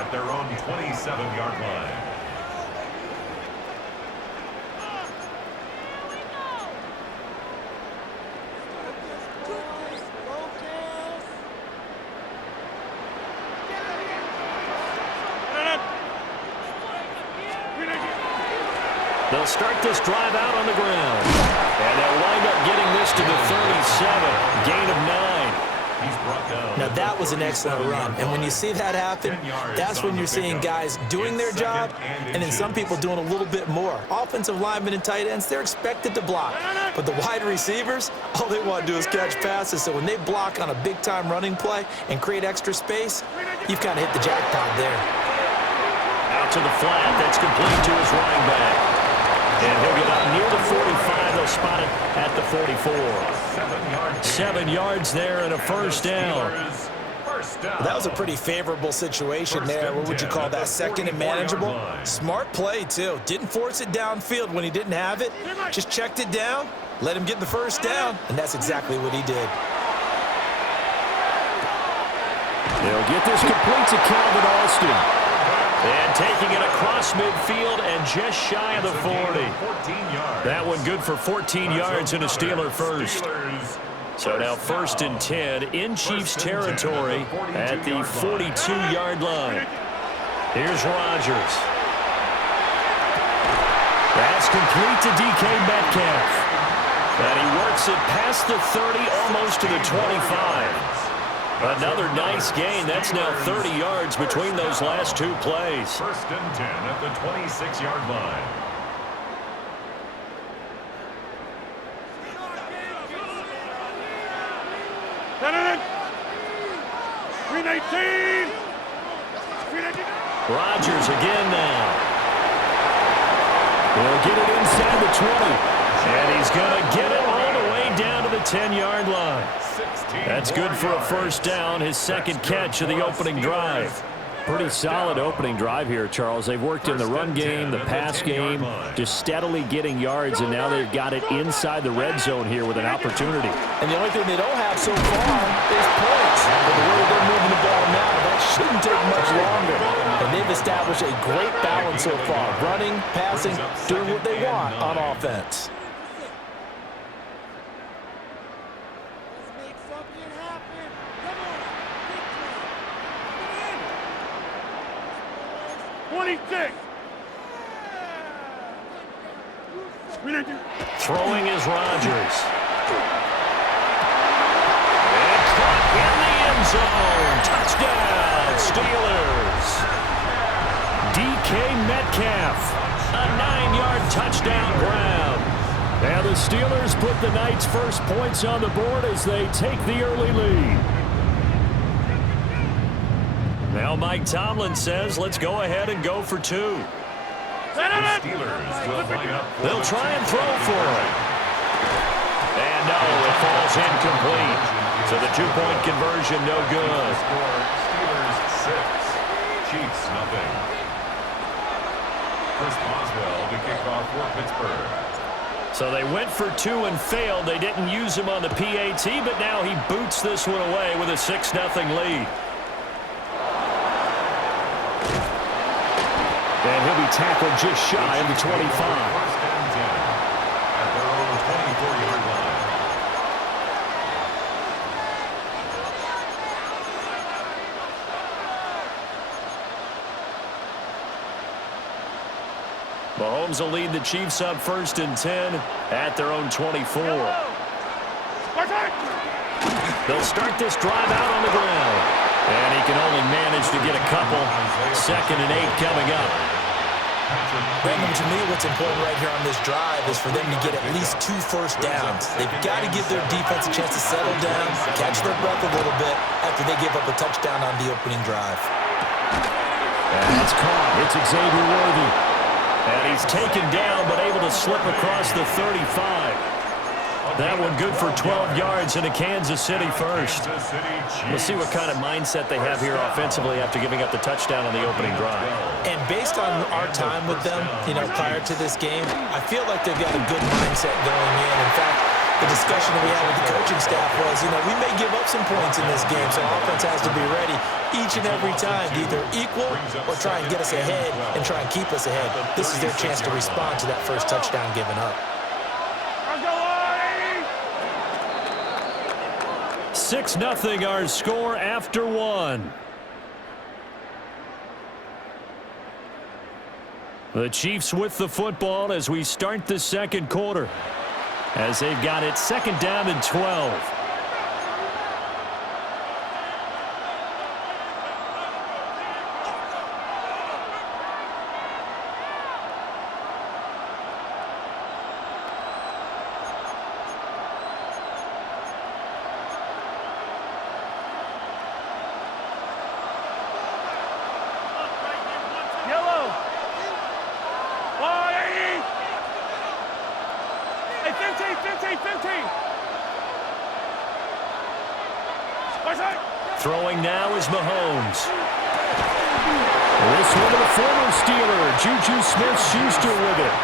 at their own 27-yard line. They'll start this drive out on the ground. And they'll wind up getting this to the 37. Gain of 9. He's brought down. Now, that was an excellent run. And when you see that happen, that's when you're seeing guys doing their job and then some people doing a little bit more. Offensive linemen and tight ends, they're expected to block. But the wide receivers, all they want to do is catch passes. So when they block on a big-time running play and create extra space, you've kind of hit the jackpot there. Out to the flat. That's complete to his running back. And he'll get up near the 45. They'll spot it at the 44. 7 yards there and a first down. That was a pretty favorable situation there. What would you call that? Second and manageable? Smart play, too. Didn't force it downfield when he didn't have it. Just checked it down, let him get the first down, and that's exactly what he did. They'll get this complete to Calvin Austin. And taking it across midfield and just shy of the 40. That one good for 14 yards and a Steeler first. So now 1st and 10 in Chiefs territory at the 42-yard line. Here's Rodgers. That's complete to DK Metcalf. And he works it past the 30, almost to the 25. Another nice gain. That's now 30 yards between those last two plays. 1st and 10 at the 26-yard line. Rodgers again now. He'll get it inside the 20. And he's going to get it all the way down to the 10-yard line. That's good for a first down, his second catch of the opening drive. Pretty solid opening drive here, Charles. They've worked in the run game, the pass game, just steadily getting yards, and now they've got it inside the red zone here with an opportunity. And the only thing they don't have so far is points. But the way they're moving the ball now, that shouldn't take much longer. And they've established a great balance so far, running, passing, doing what they want on offense. Throwing is Rodgers. And caught in the end zone. Touchdown, Steelers. DK Metcalf, a 9-yard touchdown grab. And the Steelers put the Knights' first points on the board as they take the early lead. Now Mike Tomlin says, let's go ahead and go for 2. They'll try and throw for it. And no, it falls incomplete. So the 2-point conversion, no good. Steelers 6, Chiefs nothing. Chris Boswell to kick off for Pittsburgh. So they went for 2 and failed. They didn't use him on the PAT, but now he boots this one away with a 6-0 lead. And he'll be tackled just shy of the 25. 1st and 10 at their own 24-yard line. Mahomes will lead the Chiefs up 1st and 10 at their own 24. They'll start this drive out on the ground. And he can only manage to get a couple. 2nd and 8 coming up. Brandon, to me, what's important right here on this drive is for them to get at least 2 first downs. They've got to give their defense a chance to settle down, catch their breath a little bit after they give up a touchdown on the opening drive. And it's caught. It's Xavier Worthy. And he's taken down but able to slip across the 35. That one good for 12 yards in a Kansas City first. We'll see what kind of mindset they have here offensively after giving up the touchdown on the opening drive. And based on our time with them, prior to this game, I feel like they've got a good mindset going in. In fact, The discussion that we had with the coaching staff was, we may give up some points in this game, so offense has to be ready each and every time to either equal or try and get us ahead and try and keep us ahead. This is their chance to respond to that first touchdown given up. 6-0 our score after one. The Chiefs with the football as we start the second quarter, as they've got it 2nd down and 12. Throwing now is Mahomes. This one to the former Steeler, Juju Smith-Schuster with it.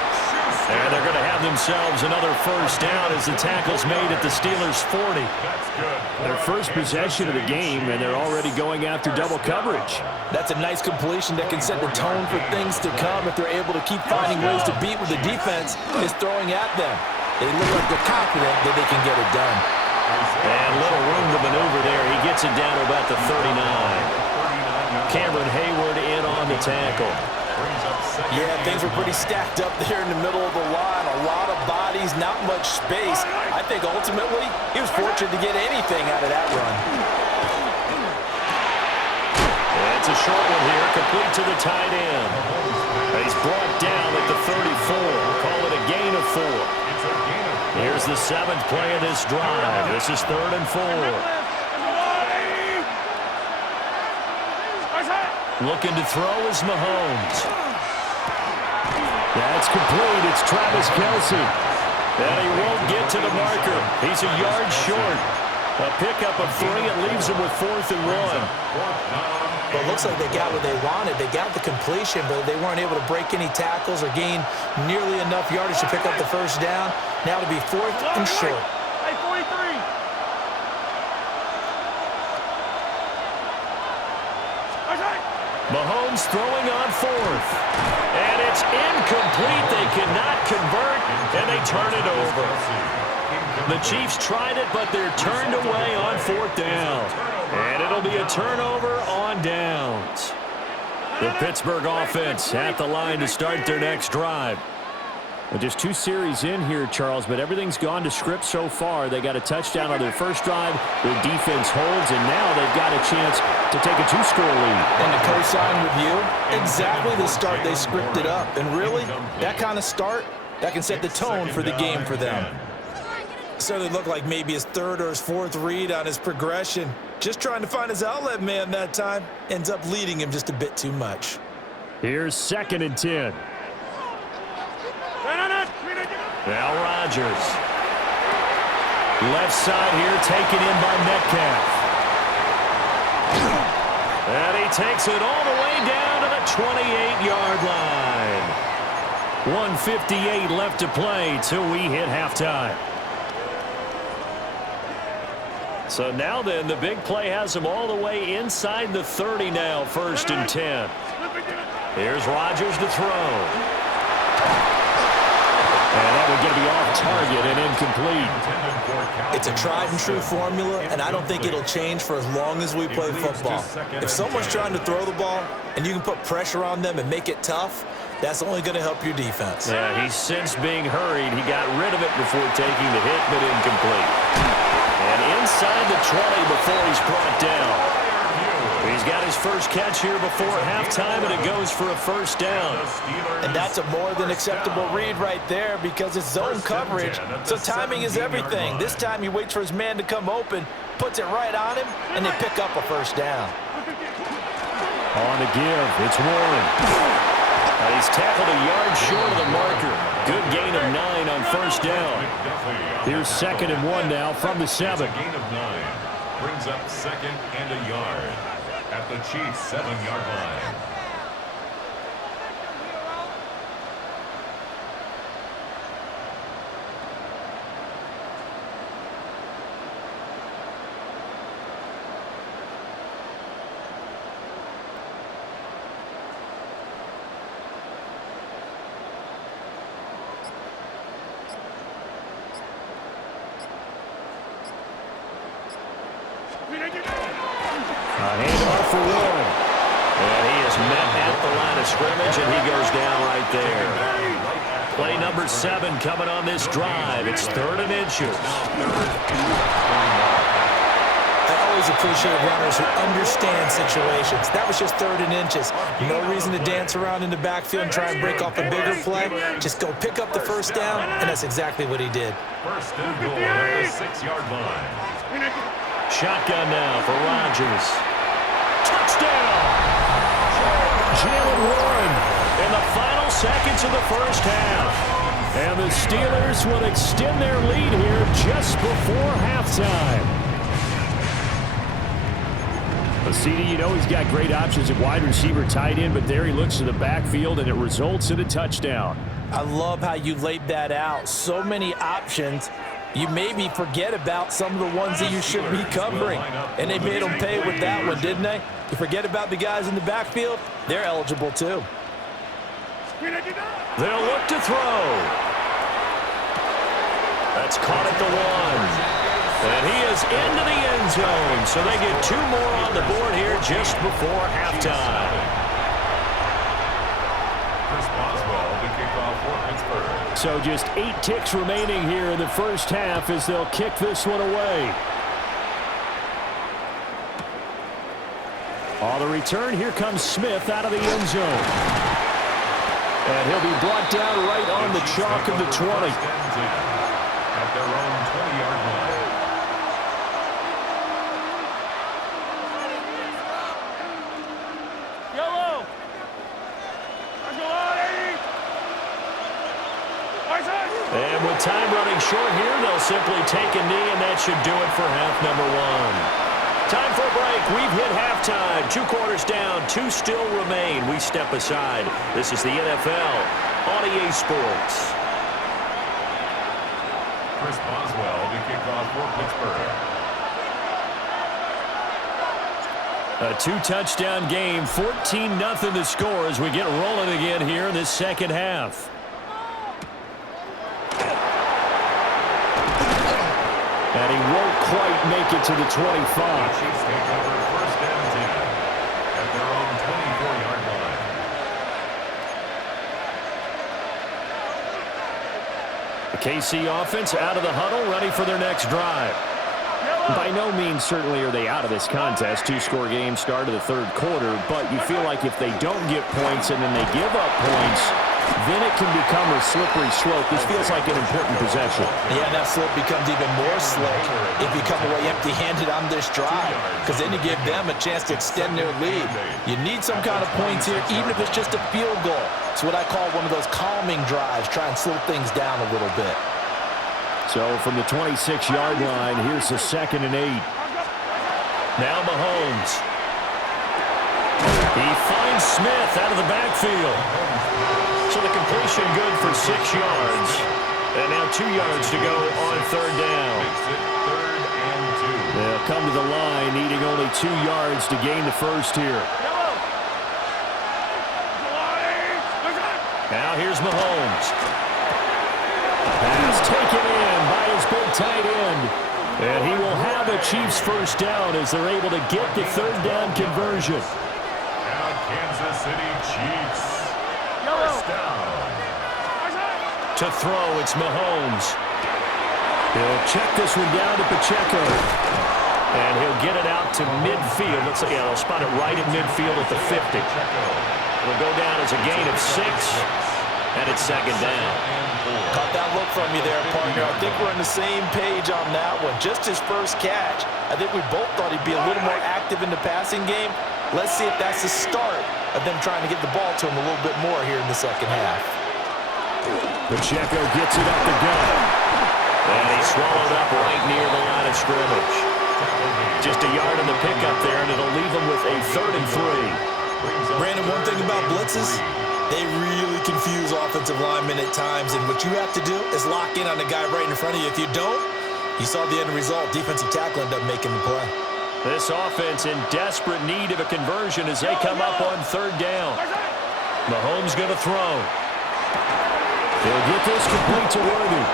And they're going to have themselves another first down as the tackle's made at the Steelers' 40. Their first possession of the game, and they're already going after double coverage. That's a nice completion that can set the tone for things to come if they're able to keep finding ways to beat what the defense is throwing at them. They look like they're confident that they can get it done. And little room to maneuver there. He gets it down to about the 39. Cameron Hayward in on the tackle. Yeah, things were pretty stacked up there in the middle of the line. A lot of bodies, not much space. I think ultimately he was fortunate to get anything out of that run. That's a short one here, complete to the tight end. He's brought down at the 34. Call it a gain of 4. Here's the 7th play of this drive. This is 3rd and 4. Looking to throw is Mahomes. That's complete. It's Travis Kelce. And he won't get to the marker. He's a yard short. A pickup of 3. It leaves him with 4th and 1. Well, it looks like they got what they wanted. They got the completion, but they weren't able to break any tackles or gain nearly enough yardage to pick up the first down. Now to be 4th and short. Mahomes throwing on 4th. And it's incomplete. They cannot convert, and they turn it over. The Chiefs tried it, but they're turned away on 4th down. And it'll be a turnover on downs. The Pittsburgh offense at the line to start their next drive. Well, just 2 series in here, Charles, but everything's gone to script so far. They got a touchdown on their first drive. Their defense holds, and now they've got a chance to take a 2-score lead. And to co-sign with you, exactly the start they scripted up. And really, that kind of start, that can set the tone for the game for them. Certainly looked like maybe his 3rd or his 4th read on his progression. Just trying to find his outlet man that time. Ends up leading him just a bit too much. Here's 2nd and 10. Now Rodgers. Left side here taken in by Metcalf. And he takes it all the way down to the 28-yard line. 1:58 left to play till we hit halftime. So now then, the big play has him all the way inside the 30 now, 1st and 10. Here's Rodgers to throw. And that would get to be off target and incomplete. It's a tried-and-true formula, and I don't think it'll change for as long as we play football. If someone's trying to throw the ball and you can put pressure on them and make it tough, that's only going to help your defense. Yeah, he's since being hurried. He got rid of it before taking the hit, but incomplete. And inside the 20 before he's brought down. He's got his first catch here before halftime, and it goes for a first down. And that's a more than acceptable read right there because it's zone coverage, so timing is everything. This time he waits for his man to come open, puts it right on him, and they pick up a first down. On the give, it's Warren. He's tackled a yard short of the marker. Good gain of 9 on first down. Here's 2nd and 1 now from the 7. Gain of 9 brings up 2nd and a yard at the Chiefs' 7-yard line. for one. And he is met at the line of scrimmage, and he goes down right there. Play number 7 coming on this drive. It's 3rd and inches. I always appreciate runners who understand situations. That was just 3rd and inches. No reason to dance around in the backfield and try and break off a bigger play. Just go pick up the first down, and that's exactly what he did. First and goal at the 6-yard line. Shotgun now for Rodgers. Touchdown! Jalen Warren in the final seconds of the first half. And the Steelers will extend their lead here just before halftime. CD, you know he's got great options at wide receiver, tight end, but there he looks to the backfield, and it results in a touchdown. I love how you laid that out. So many options. You maybe forget about some of the ones that you should be covering. And they made them pay with that one, didn't they? You forget about the guys in the backfield, they're eligible too. They'll look to throw. That's caught at the 1. And he is into the end zone. So they get 2 more on the board here just before halftime. So just 8 ticks remaining here in the first half as they'll kick this one away. On the return, here comes Smith out of the end zone. And he'll be brought down right on the chalk of the 20. At their own 20-yard line. And with time running short here, they'll simply take a knee, and that should do it for half number 1. Time for a break. We've hit halftime. 2 quarters down, 2 still remain. We step aside. This is the NFL on EA Sports. Chris Boswell, the kickoff for Pittsburgh. A 2-touchdown game, 14-0 the score as we get rolling again here in this second half. And he won't quite make it to the 25. Chiefs take over first and 10 at their own 24-yard line. The KC offense out of the huddle, ready for their next drive. By no means certainly are they out of this contest. 2-score game start of the 3rd quarter, but you feel like if they don't get points and then they give up points, then it can become a slippery slope. This feels like an important possession. Yeah, that slope becomes even more slick if you come away empty-handed on this drive, because then you give them a chance to extend their lead. You need some kind of points here, even if it's just a field goal. It's what I call one of those calming drives, try and slow things down a little bit. So from the 26-yard line, here's the 2nd and 8. Now Mahomes. He finds Smith out of the backfield. So the completion good for 6 yards. And now 2 yards to go on 3rd down. They'll come to the line, needing only 2 yards to gain the first here. Now here's Mahomes. Pass taken in by his big tight end. And he will have a Chiefs first down as they're able to get the 3rd down conversion. Now Kansas City Chiefs. First down. To throw, it's Mahomes. He'll check this one down to Pacheco. And he'll get it out to midfield. Let's say, they'll spot it right at midfield at the 50. It'll go down as a gain of 6. And it's 2nd down. Caught that look from you there, partner. I think we're on the same page on that one. Just his first catch. I think we both thought he'd be a little more active in the passing game. Let's see if that's the start of them trying to get the ball to him a little bit more here in the second half. Pacheco gets it up the gut. And he's swallowed up right near the line of scrimmage. Just a yard in the pickup there, and it'll leave him with a 3rd and 3. Brandon, one thing about blitzes, they really confuse offensive linemen at times, and what you have to do is lock in on the guy right in front of you. If you don't, you saw the end result. Defensive tackle ended up making the play. This offense in desperate need of a conversion as they come up on 3rd down. Mahomes going to throw. He'll get this complete to Worthy.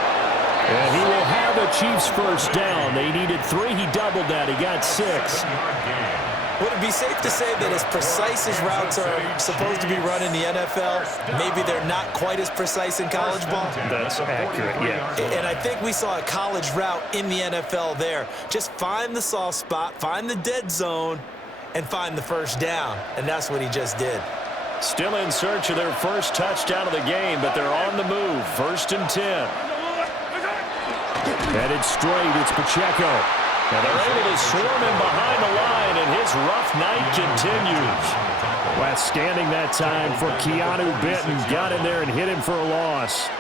And he will have a Chiefs first down. They needed 3. He doubled that. He got 6. Would it be safe to say that as precise as routes are supposed to be run in the NFL, maybe they're not quite as precise in college ball? That's accurate, yeah. And I think we saw a college route in the NFL there. Just find the soft spot, find the dead zone, and find the first down. And that's what he just did. Still in search of their first touchdown of the game, but they're on the move. 1st and 10. Headed straight, it's Pacheco. And they're able to swarm him behind the line, and his rough night continues. Withstanding that time for Keanu Benton. Got in there and hit him for a loss.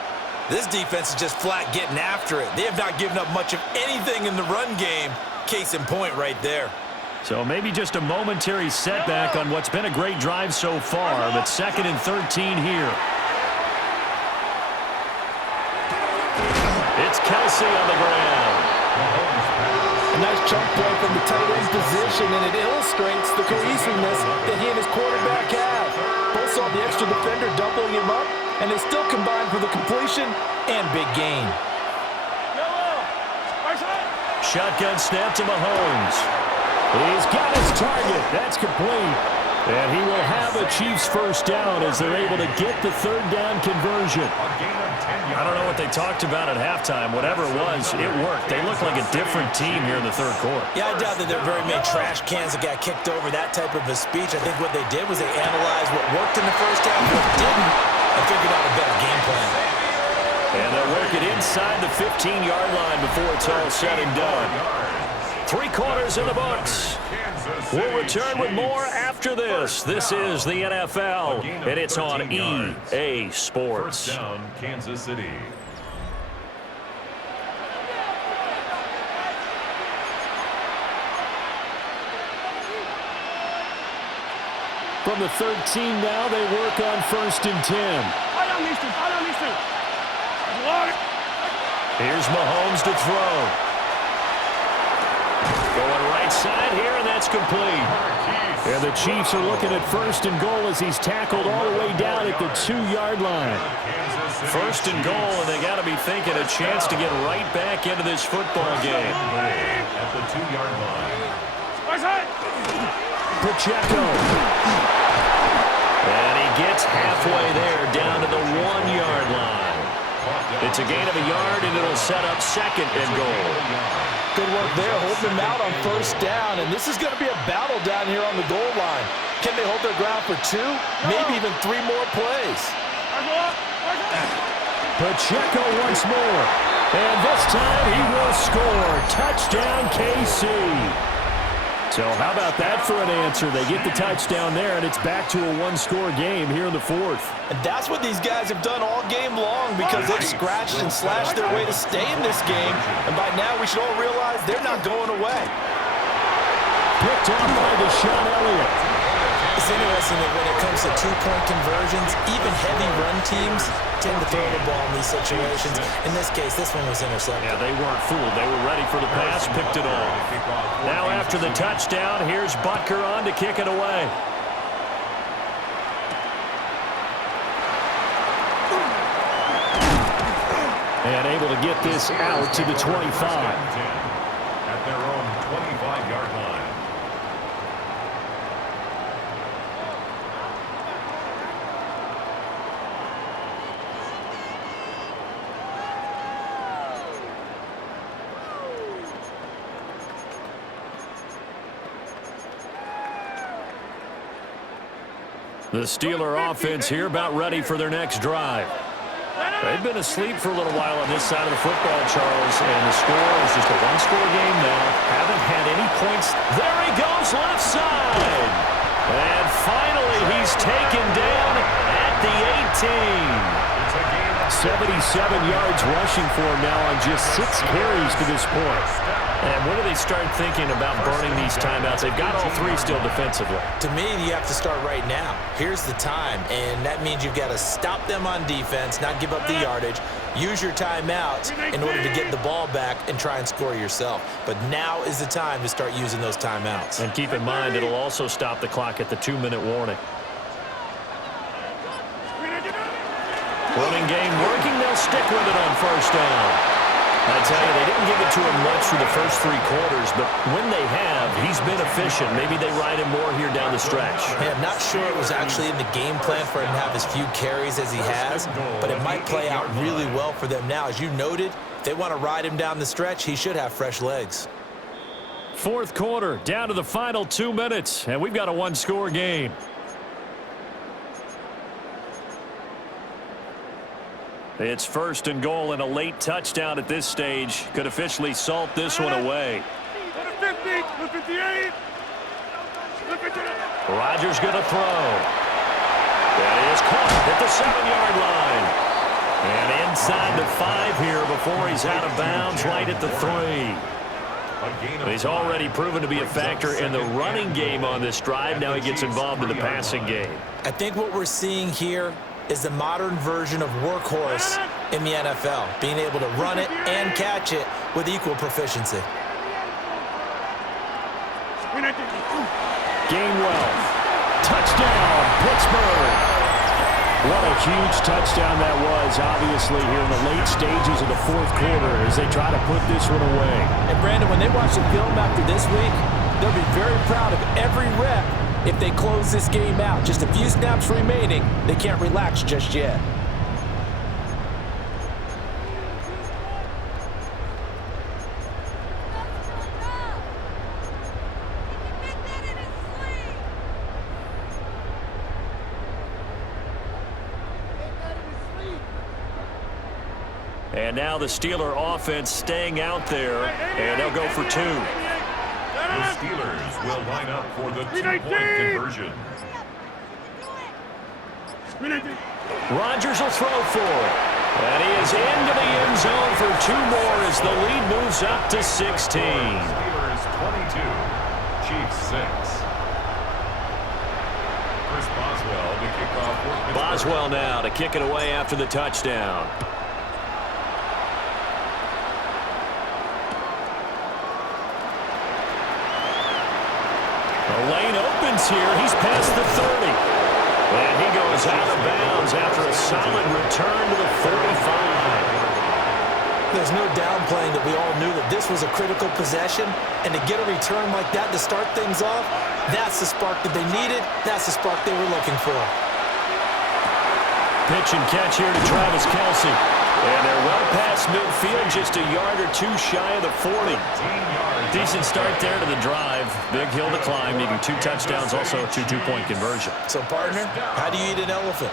This defense is just flat getting after it. They have not given up much of anything in the run game. Case in point right there. So maybe just a momentary setback on what's been a great drive so far, but 2nd and 13 here. It's Kelsey on the ground. A nice chunk play from the tight end position, and it illustrates the cohesiveness that he and his quarterback have. Both saw the extra defender doubling him up, and they still combined for the completion and big gain. Shotgun snap to Mahomes. He's got his target. That's complete. And he will have a Chiefs first down as they're able to get the 3rd down conversion. I don't know what they talked about at halftime. Whatever it was, it worked. They look like a different team here in the 3rd quarter. Yeah, I doubt that there are very many trash cans that got kicked over, that type of a speech. I think what they did was they analyzed what worked in the first half, what didn't, and figured out a better game plan. And they'll work it inside the 15-yard line before it's all said and done. 3 quarters in the books. We'll return with more after this. This is the NFL, and it's on EA Sports. First down, Kansas City. From the 13 now, they work on 1st and 10. Here's Mahomes to throw. Going right side here, and that's complete. And the Chiefs are looking at 1st and goal as he's tackled all the way down at the 2-yard line. 1st and goal, and they got to be thinking a chance to get right back into this football game. At the 2-yard line. Pacheco. And he gets halfway there down to the 1-yard line. It's a gain of a yard, and it'll set up 2nd and goal. Good work there, holding them out on 1st down, and this is going to be a battle down here on the goal line. Can they hold their ground for 2, maybe even 3 more plays? Pacheco once more, and this time he will score. Touchdown, KC. So how about that for an answer? They get the touchdown there, and it's back to a 1-score game here in the 4th. And that's what these guys have done all game long because they've scratched and slashed their way to stay in this game. And by now, we should all realize they're not going away. Picked off by Deshaun Elliott. It's interesting that when it comes to 2-point conversions, even heavy run teams tend to throw the ball in these situations. In this case, this one was intercepted. Yeah, they weren't fooled. They were ready for the pass, picked it off. Now after the touchdown, here's Butker on to kick it away. And able to get this out to the 25. At their own 25-yard line. The Steeler offense here about ready for their next drive. They've been asleep for a little while on this side of the football, Charles, and the score is just a 1-score game now. Haven't had any points. There he goes, left side. And finally, he's taken down at the 18. 77 yards rushing for him now on just 6 carries to this point. And when do they start thinking about burning these timeouts? They've got all 3 still defensively. To me, you have to start right now. Here's the time, and that means you've got to stop them on defense, not give up the yardage, use your timeouts in order to get the ball back and try and score yourself. But now is the time to start using those timeouts. And keep in mind, it'll also stop the clock at the 2-minute warning. Running game working. They'll stick with it on 1st down. I tell you, they didn't give it to him much through the first 3 quarters, but when they have, he's been efficient. Maybe they ride him more here down the stretch. Yeah, I'm not sure it was actually in the game plan for him to have as few carries as he has, but it might play out really well for them now. As you noted, if they want to ride him down the stretch, he should have fresh legs. 4th quarter, down to the final 2 minutes, and we've got a 1-score game. It's 1st and goal, and a late touchdown at this stage could officially salt this one away. Rodgers going to throw. That is caught at the 7-yard line. And inside the 5 here before he's out of bounds, right at the 3. He's already proven to be a factor in the running game on this drive. Now he gets involved in the passing game. I think what we're seeing here is the modern version of workhorse in the NFL, being able to run it and catch it with equal proficiency. Gainwell. Touchdown, Pittsburgh. What a huge touchdown that was, obviously, here in the late stages of the 4th quarter as they try to put this one away. And, Brandon, when they watch the film after this week, they'll be very proud of every rep if they close this game out. Just a few snaps remaining. They can't relax just yet. And now the Steeler offense staying out there, and they'll go for 2. The Steelers will line up for the 2-point conversion. Rodgers will throw for it. And he is into the end zone for 2 more as the lead moves up to 16. Steelers 22, Chiefs 6. Chris Boswell to kick off for Pittsburgh. Boswell now to kick it away after the touchdown. The lane opens here. He's past the 30. And he goes out of bounds after a solid return to the 45. There's no downplaying that we all knew that this was a critical possession, and to get a return like that to start things off, that's the spark that they needed. That's the spark they were looking for. Pitch and catch here to Travis Kelce. And they're well past midfield, just a yard or 2 shy of the 40. Decent start there to the drive. Big hill to climb, needing 2 touchdowns, also a 2 two-point conversion. So, partner, how do you eat an elephant?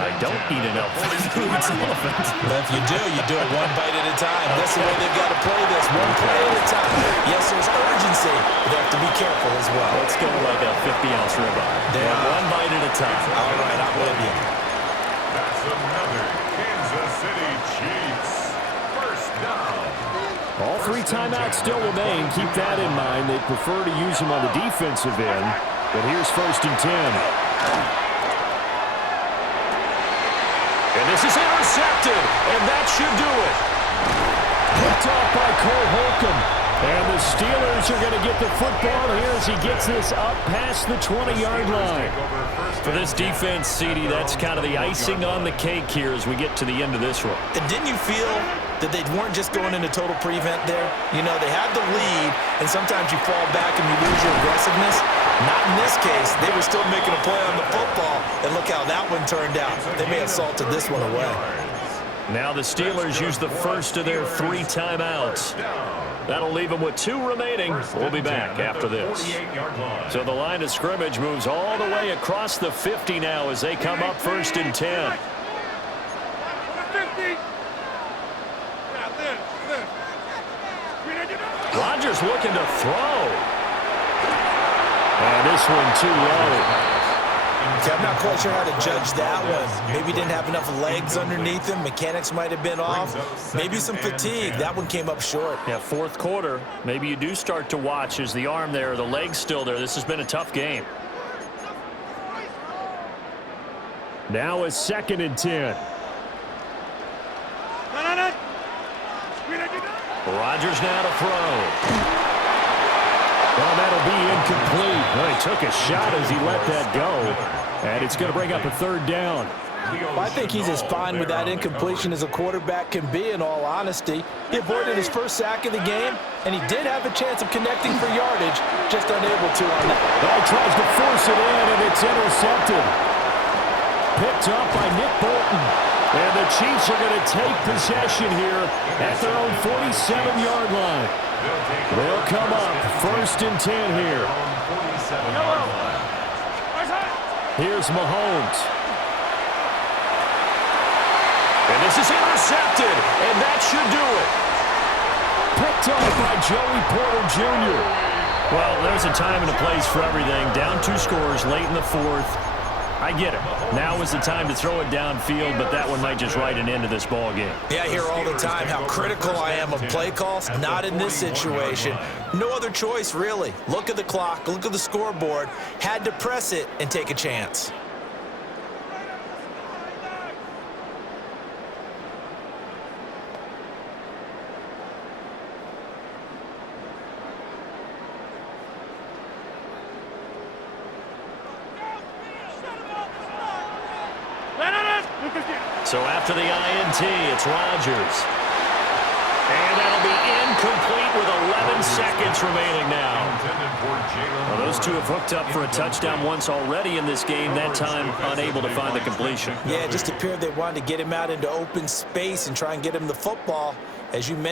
I don't eat an elephant. Who eats an elephant? Well, if you do it 1 bite at a time. That's the way they've got to play this, 1 play at a time. Yes, there's urgency, but they have to be careful as well. Let's go like a 50-ounce ribeye. 1 bite at a time. All right, I'm with you. That's another Kansas City Chiefs. First down. All 3 timeouts still remain. Keep that in mind. They prefer to use them on the defensive end. But here's 1st and 10. And this is intercepted. And that should do it. Picked off by Cole Holcomb. And the Steelers are going to get the football here as he gets this up past the 20-yard line. For this defense, CD, that's kind of the icing on the cake here as we get to the end of this one. And didn't you feel that they weren't just going into total prevent there? You know, they had the lead, and sometimes you fall back and you lose your aggressiveness. Not in this case. They were still making a play on the football, and look how that one turned out. They may have salted this one away. Now the Steelers use the first of their 3 timeouts. That'll leave them with 2 remaining. We'll be back after this. So the line of scrimmage moves all the way across the 50 now as they come up 1st and 10. Rodgers looking to throw. And this one too low. Okay, I'm not quite sure how to judge that one. Maybe didn't have enough legs underneath him. Mechanics might have been off. Maybe some fatigue. That one came up short. Yeah, 4th quarter. Maybe you do start to watch as the arm there, the leg's still there. This has been a tough game. Now is 2nd and 10. Rodgers now to throw. Well, that'll be incomplete. Well, he took a shot as he let that go. And it's going to bring up a 3rd down. Well, I think he's as fine with that incompletion as a quarterback can be, in all honesty. He avoided his first sack of the game, and he did have a chance of connecting for yardage, just unable to on that. He tries to force it in, and it's intercepted. Picked up by Nick Bolton. And the Chiefs are going to take possession here at their own 47-yard line. They'll come up 1st and 10 here. Here's Mahomes. And this is intercepted, and that should do it. Picked up by Joey Porter Jr. Well, there's a time and a place for everything. Down 2 scores late in the 4th. I get it. Now is the time to throw it downfield, but that one might just write an end to this ball game. Yeah, I hear all the time how critical I am of play calls. Not in this situation. No other choice, really. Look at the clock, look at the scoreboard. Had to press it and take a chance. So after the INT, it's Rodgers. And that'll be incomplete with 11 seconds remaining now. Well, those two have hooked up for a touchdown once already in this game, that time unable to find the completion. Yeah, it just appeared they wanted to get him out into open space and try and get him the football, as you mentioned.